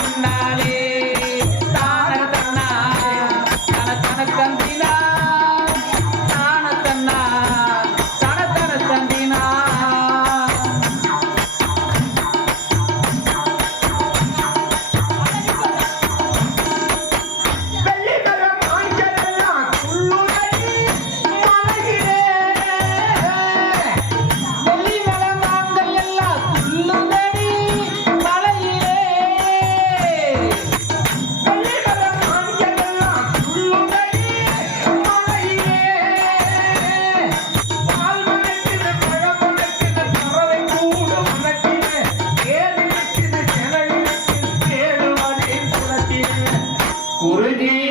ఉండాలి